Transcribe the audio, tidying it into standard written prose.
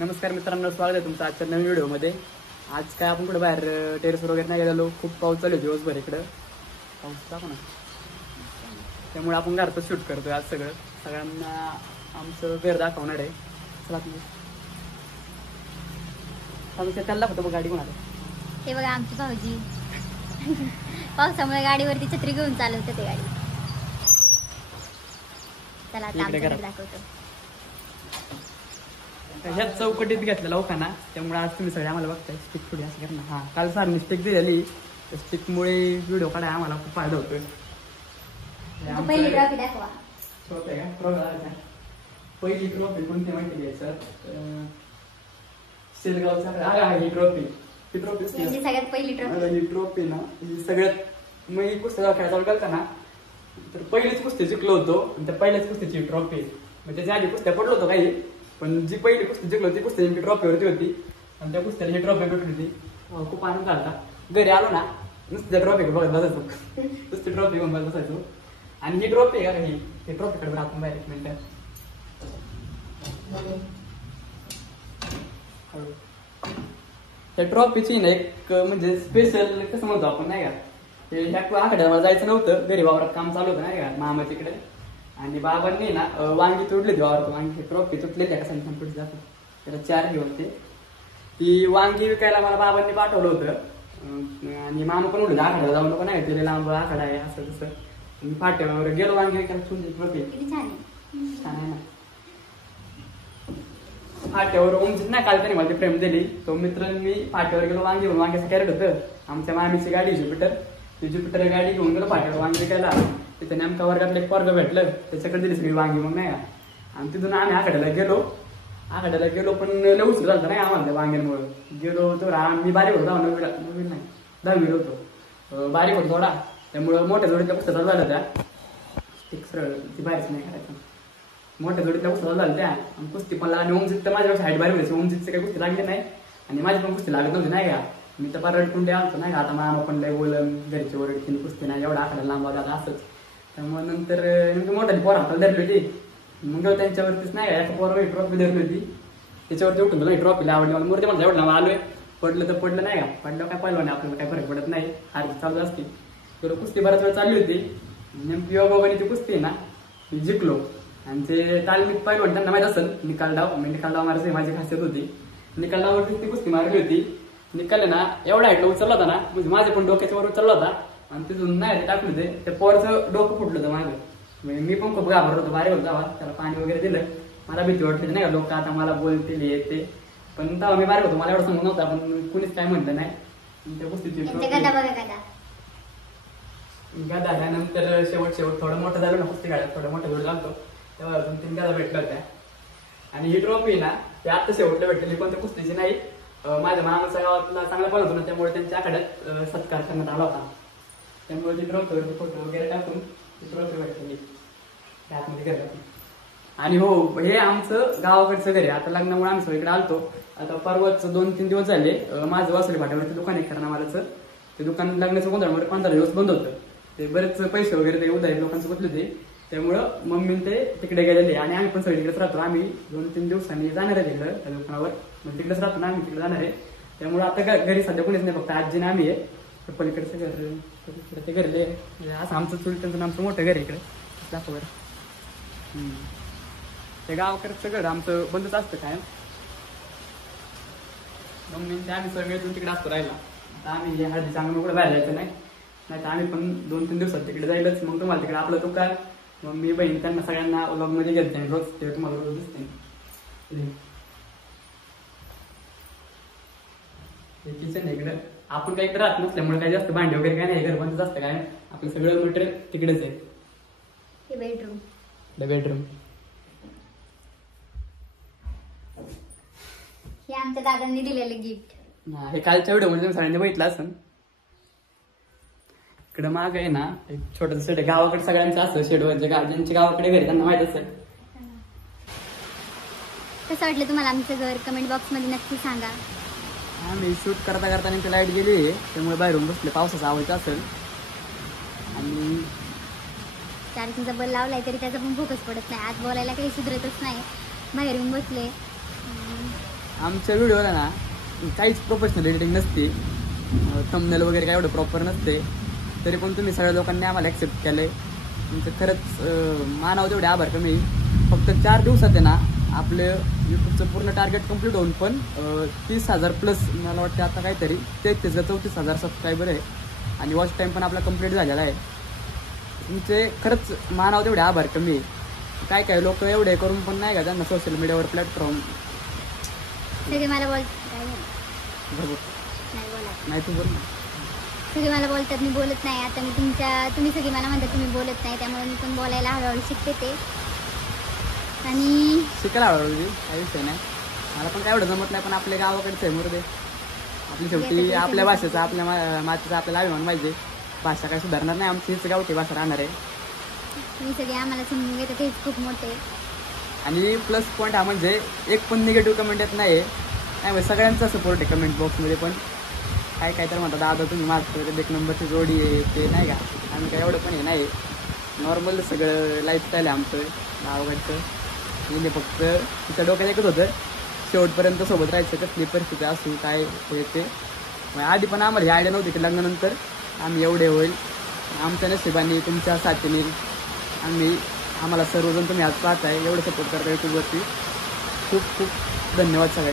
नमस्कार मित्रांनो, स्वागत आहे तुमचं आजच्या नवीन व्हिडिओमध्ये. आज काय आपण कुठे बाहेर टेरेसवर वगैरे नाही गेलेलो. खूप पाऊस चालू आहे दिवसभर इकडं. पाऊस दाखव ना. त्यामुळे आपण घरातच शूट करतोय आज सगळ्यांना आमचं घर दाखवणार आहे. चला तुम्ही त्याला दाखवतो गाडी कोणाला. हे बघा आमची भाऊजी पावसामुळे गाडीवरती छत्री घेऊन चालवते ते गाडी. चला आता आमच्याकडे दाखवतो. ह्याच चौकटीत घेतलेला ओखाना, त्यामुळे आज तुम्ही सगळे आम्हाला बघताय. स्टिक थोडी असं करणं. हा, काल सारणी स्टिक दिलेली. स्टिकमुळे व्हिडिओ काढाय आम्हाला खूप फायदा होतोय. पहिली ट्रॉफी दाखवा. पहिली ट्रॉफी कोणती माहिती घ्यायचं? शेलगावचा ही ट्रॉफी. ही ट्रॉफी सगळ्यात पहिली ट्रॉफी. ही ट्रॉफी ना, ही सगळ्यात मी कुस्ती खेळायला चालू करता ना, तर पहिलीच कुस्ती जिंकलो होतो. आणि त्या पहिल्याच कुस्तीची ट्रॉफी म्हणजे त्याच्या आधी कुस्त्या पडलो होतो काही, पण जी पहिली कुस्ती जिंकलो ती कुस्ती ट्रॉफीवरती होती. आणि त्या कुस्त्याला ही ट्रॉफी भेटली होती. खूप आनंद झाला. घरी आलो ना, नुसत्या ट्रॉफी बघत बसायचो. नुसती ट्रॉफी बघत बसायचो. आणि ही ट्रॉफी आहे का, ही ट्रॉफी कडे आपण बाहेर एक मिनिट. त्या ट्रॉफीची ना एक म्हणजे स्पेशल कसं म्हणतो आपण नाही का, ह्या आखाड्याला जायचं नव्हतं. घरी वावरात काम चालू होतं नाही का मामाच्याकडे. आणि बाबांनी ना वांगी तोडली होती वावरात. वांगी ट्रॉफी तुटलेली आहे का पुढे जातो. त्याला 4 हे होते. ती वांगी विकायला मला बाबांनी पाठवलं होतं. आणि मामा पण उडलं आखाड्याला जाऊ नको नाही, तिला लांब आखाडा आहे असं तसं. फाट्यावर गेलो वांगी विकायला. ट्रॉफी छान आहे ना. फाट्यावर उंचीत नाही, काल त्याने मला फ्रेम दिली. तो मित्र मी फाट्यावर गेलो वांगी घेऊन. वांग्याचं कॅरेट होतं. आमच्या मामीची गाडी ज्युपिटर. ती ज्युपिटर गाडी घेऊन गेलो फाट्यावर वांगी विकायला. तिथे नेमका वर्गातलं एक पोरगं भेटलं, त्याच्याकडे दिली सगळी वांगी मग नाही का. आणि तिथून आम्ही आखाड्याला गेलो पण लय उशीर झाला नाही आम्हाला त्या वांग्यांमुळे. गेलो तर मी बारीक होतो, नवीन नाही 10वी होतो. बारीक होतो थोडा, त्यामुळं मोठ्या जोडीतल्या पुस्तकाला झालं त्या. एक सरळ ती बारीच नाही करायचं. मोठ्या जोडीतल्या पुस्तकाला झालं त्या. आणि कुस्ती पण आणि ओमजीत तर माझ्यापेक्षा हाईट बारीक व्हायची. ओमजीतची काही कुस्ती लागली नाही आणि माझी पण कुस्ती लागत नव्हती नाही का. मी तर परत कुंडे आलतो नाही का. आता मामा पण लय बोलून घरची ओरडतील कुस्ती नाही एवढा आखाड्याला लांब आता असंच. त्यामुळे नंतर नेमकी मोठ्याने पोरांना धरली होती. मग त्यांच्यावरतीच नाही का एका पोरावर ट्रॉफी धरली होती. त्याच्यावरती उठून तुला ट्रॉफीला आवडली मला. मूर्ती मला एवढं आलोय. पडलं तर पडलं नाही का. पडलं काय पाहिलं नाही आपल्याला काही फरक पडत नाही. हार चालू असते. तर कुस्ती बराच वेळ चालली होती. नेमकी योगाने ती कुस्ती ना जिंकलो. आणि ते तालमीत पाहिलं त्यांना माहित असेल निकाल डाव मारायची माझी खासियत होती. निकाल डावावरती ती कुस्ती मारली होती. निकाल ना एवढा हाईटला उचलला होता ना, म्हणजे माझे पण डोक्याच्या वर उचलला होता. आणि तिथून नाही टाकलं ते त्या पोराचं डोकं फुटलं होतं माझं. म्हणजे मी पण खूप घाबरत होतो. बाहेर होता त्याला पाणी वगैरे दिलं. मला भीती वाटली नाही का लोक आता मला बोलतील येते. पण तेव्हा मी बाहेर होतो, मला एवढं समज नव्हता. पण कुणीच काय म्हणलं नाही. त्या कुस्तीची गदा झाल्यानंतर शेवट थोडं मोठं झालं ना कुस्ती गाड्यात थोडं मोठं जोड लागतो. तेव्हा 2-3 गदा भेटल्या होत्या. आणि ही ट्रॉफी ना ते आता शेवटला भेटलेली कोणत्या कुस्तीची नाही. माझ्या मामाच्या गावातला चांगला पण होतो ना, त्यामुळे त्यांच्या आखाड्यात सत्कार करण्यात आला होता. त्यामुळे ती ट्रॉफीवरती फोटो वगैरे टाकून ती ट्रॉफी भेटलेली आतमध्ये घरात. आणि हो, हे आमचं गावाकडचं घर आहे. आता लग्नामुळे आम्ही सगळीकडे आलतो. आता परवाच 2-3 दिवस झाले. माझं वासुली फाट्यावरती दुकान आहे करणामालाचं. ते दुकान लग्नाचं गोंधळामुळे 15 दिवस बंद होतं. ते बरेच पैसे वगैरे ते उधारी लोकांचं गुंतले होते. त्यामुळं मम्मीने ते तिकडे गेलेले. आणि आम्ही पण सगळीकडेच राहतो. आम्ही 2-3 दिवसांनी जाणार आहे तिकडं त्या दुकानावर. मग तिकडेच राहतो ना आम्ही, तिकडे जाणार आहे. त्यामुळे आता घरी सध्या कोणीच नाही, फक्त आजीने आम्ही आहे. पलीकडचं घर ते घरले असं आमचं चुलत्यांचं आमचं मोठं घर आहे इकडे दाखव बरं. ते गावाकडचं घर आमचं बंदच असतं काय. मम्मीने आम्ही सगळे तिकडे असतो राहिला. आता आम्ही हळदी चांगलं कुठे बाहेर जायचं नाही तर आम्ही पण 2-3 दिवसात तिकडे जाईलच. मग तुम्हाला तिकडे आपलं दुकान मम्मी बहीण त्यांना सगळ्यांना व्लॉगमध्ये घेते रोज. ते तुम्हाला रोज दिसते. किचन आहे इकडं. आपण काही राहत नसल्यामुळे काही जास्त भांडी वगैरे काय नाही, घर बंदच असतं काय. आपलं सगळं मटेरियल तिकडेच आहे. बेडरूम हे आमच्या दादांनी दिलेलं गिफ्ट. हे कालच्या व्हिडिओ मध्ये सगळ्यांनी बघितलं असं. इकडे माग आहे ना एक छोटस शेड. गावाकडे सगळ्यांचं असं शेड वरचे ज्यांच्या गावाकडे घरी त्यांना माहित असेल. कसं वाटलं तुम्हाला आमचं घर कमेंट बॉक्स मध्ये नक्की सांगा. आम्ही शूट करता करता लाईट गेली त्यामुळे बाहेरून बसले. पावसाचा आवाज असेल आणि चार्जिंगचा बल लावलाय तरी त्याचा पण फोकस पडत नाही. आत बोलायला काही सुधरतच नाही. बाहेरून बसले. आमच्या व्हिडिओला ना काहीच प्रोफेशनल एडिटिंग नसते, थंबनेल वगैरे काय एवढं प्रॉपर नसते, तरी पण तुम्ही सगळ्या लोकांनी आम्हाला ॲक्सेप्ट केलं आहे. तुमचं खरंच मानावं तेवढे आभार कमी. फक्त 4 दिवसात आहे ना आपलं यूट्यूबचं पूर्ण टार्गेट कंप्लीट होऊन पण 30,000 प्लस मला वाटतं आता काहीतरी 33,000-34,000 सबस्क्रायबर आहे आणि वॉच टाईम पण आपला कंप्लीट झालेला आहे. तुमचे खरंच मानावं तेवढे आभार कमी आहे. काय काय लोक एवढे करून पण नाही का त्यांना सोशल मीडियावर प्लॅटफॉर्म सगळे मला काय झालं? बरोबर नाही बोला. नाही तू बोल ना. सगळे मला बोलतात मी बोलत नाही. आता मी तुम्ही सगळी मला म्हणतात तुम्ही बोलत नाही, त्यामुळे मी पण बोलायला हळूहळू शिकते ते. आणि शिकायला हळूहळू काही विषय नाही. मला पण काय एवढं जमत नाही, पण आपल्या गावाकडचं आहे मुर्दे. आपली शेवटी आपल्या भाषेचा आपल्या मातीचा आपल्याला अभिमान पाहिजे. भाषा काय सुधारणार नाही, आमची हीच गावठी भाषा राहणार आहे. तुम्ही सगळे आम्हाला समजून घेतात हेच खूप मोठे. आणि प्लस पॉईंट हा म्हणजे एक पण निगेटिव्ह कमेंट येत नाही. म्हणजे सगळ्यांचा सपोर्ट आहे कमेंट बॉक्समध्ये. पण काय काय तर म्हणतात दादा तुम्ही माझं 1 नंबरची जोडी आहे ते नाही का. आम्ही काय एवढं पण हे नाही, नॉर्मल सगळं लाईफस्टाईल आहे आमचं गावाकडचं. म्हणजे फक्त तिच्या डोक्यात एकच होतं शेवटपर्यंत सोबत राहायचं, कसली परिस्थिती असू काय हे ते. आधी पण आम्हाला ही आयडिया नव्हती की लग्नानंतर आम्ही एवढे होईल. आमच्या नशिबाने तुमच्या साथीने आम्हाला सर्वजण तुम्ही आज पाहताय, एवढं सपोर्ट करता यूट्यूबवरती. खूप खूप धन्यवाद सगळ्यांना.